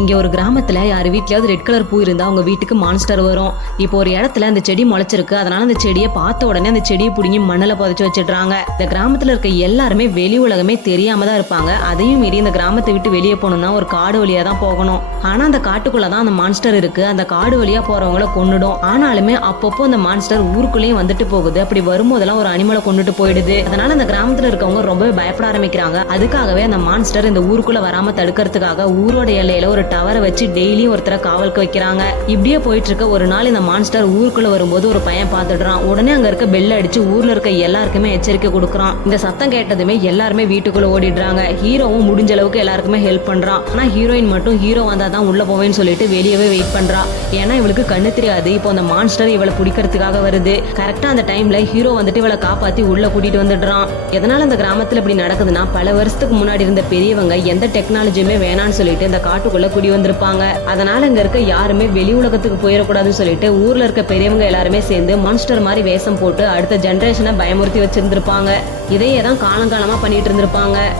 இங்க ஒரு கிராமத்துல யாரு வீட்லயாவது ரெட் கலர் பூ இருந்தா அவங்க வீட்டுக்கு மான்ஸ்டர் வரும். இப்போ ஒரு இடத்துல அந்த செடி முளைச்சிருக்கு, அதனால அந்த செடியை பார்த்த உடனே அந்த செடியை புடுங்கி மண்ணில் புதைச்சு வச்சிடுறாங்க. இந்த கிராமத்துல இருக்க எல்லாருமே வெளி உலகமே தெரியாம தான் இருப்பாங்க. அதையும் மீறி இந்த கிராமத்தை விட்டு வெளியே போகணும்னா ஒரு காடு வழியா தான் போகணும். ஆனா அந்த காட்டுக்குள்ளதான் அந்த மான்ஸ்டர் இருக்கு. அந்த காடு வழியா போறவங்கள கொன்னுடும். ஆனாலுமே அப்பப்போ அந்த மான்ஸ்டர் ஊருக்குள்ளேயும் வந்துட்டு போகுது. அப்படி வரும்போதெல்லாம் ஒரு அனிமலை கொண்டுட்டு போயிடுது. அதனால அந்த கிராமத்துல இருக்கவங்க ரொம்பவே பயப்பட ஆரம்பிக்கிறாங்க. அதுக்காகவே அந்த மான்ஸ்டர் இந்த ஊருக்குள்ள வராம தடுக்கிறதுக்காக ஊரோட எல்லையில ஒரு டவரை வச்சு டெய்லியும் ஒருத்தரை காவலுக்கு வைக்கிறாங்க. இப்படியே போயிட்டு இருக்க ஒரு நாள் இந்த மான்ஸ்டர் ஊருக்குள்ள வரும்போது ஒரு பையன் பார்த்துடுறான். உடனே அங்க இருக்க பெல் அடிச்சு ஊர்ல இருக்க எல்லாருக்குமே எச்சரிக்கை கொடுக்குறான். இந்த சத்தம் கேட்டதுமே எல்லாருமே வீட்டுக்குள்ள ஓடிடுறாங்க. ஹீரோவும் முடிஞ்ச அளவுக்கு எல்லாருக்குமே ஹெல்ப் பண்றான். ஆனா ஹீரோயின் மட்டும் ஹீரோ வந்தாதான் உள்ள போவேன்னு சொல்லிட்டு வெளியவே வெயிட் பண்றா. ஏன்னா இவளுக்கு கண்ணு தெரியாது. இப்போ அந்த மான்ஸ்டர் இவளை பிடிக்கிறதுக்காக வருது. கரெக்டா அந்த டைம்ல ஹீரோ வந்துட்டு இவளை காப்பாத்தி உள்ள கூட்டிட்டு வந்துடுறான். எதனால இந்த கிராமத்துல இப்படி நடக்குதுன்னா, பல வருஷத்துக்கு முன்னாடி இருந்த பெரியவங்க எந்த டெக்னாலஜியுமே வேணான்னு சொல்லிட்டு இந்த காட்டுக்குள்ள குடி வந்திருப்பாங்க. அதனால இங்க இருக்க யாருமே வெளி உலகத்துக்கு போயிடக்கூடாதுன்னு சொல்லிட்டு ஊர்ல இருக்க பெரியவங்க எல்லாருமே சேர்ந்து மான்ஸ்டர் மாதிரி வேஷம் போட்டு அடுத்த ஜெனரேஷனை பயமுறுத்தி வச்சிருந்திருப்பாங்க. இதையே தான் காலங்காலமா பண்ணிட்டு இருந்திருப்பாங்க.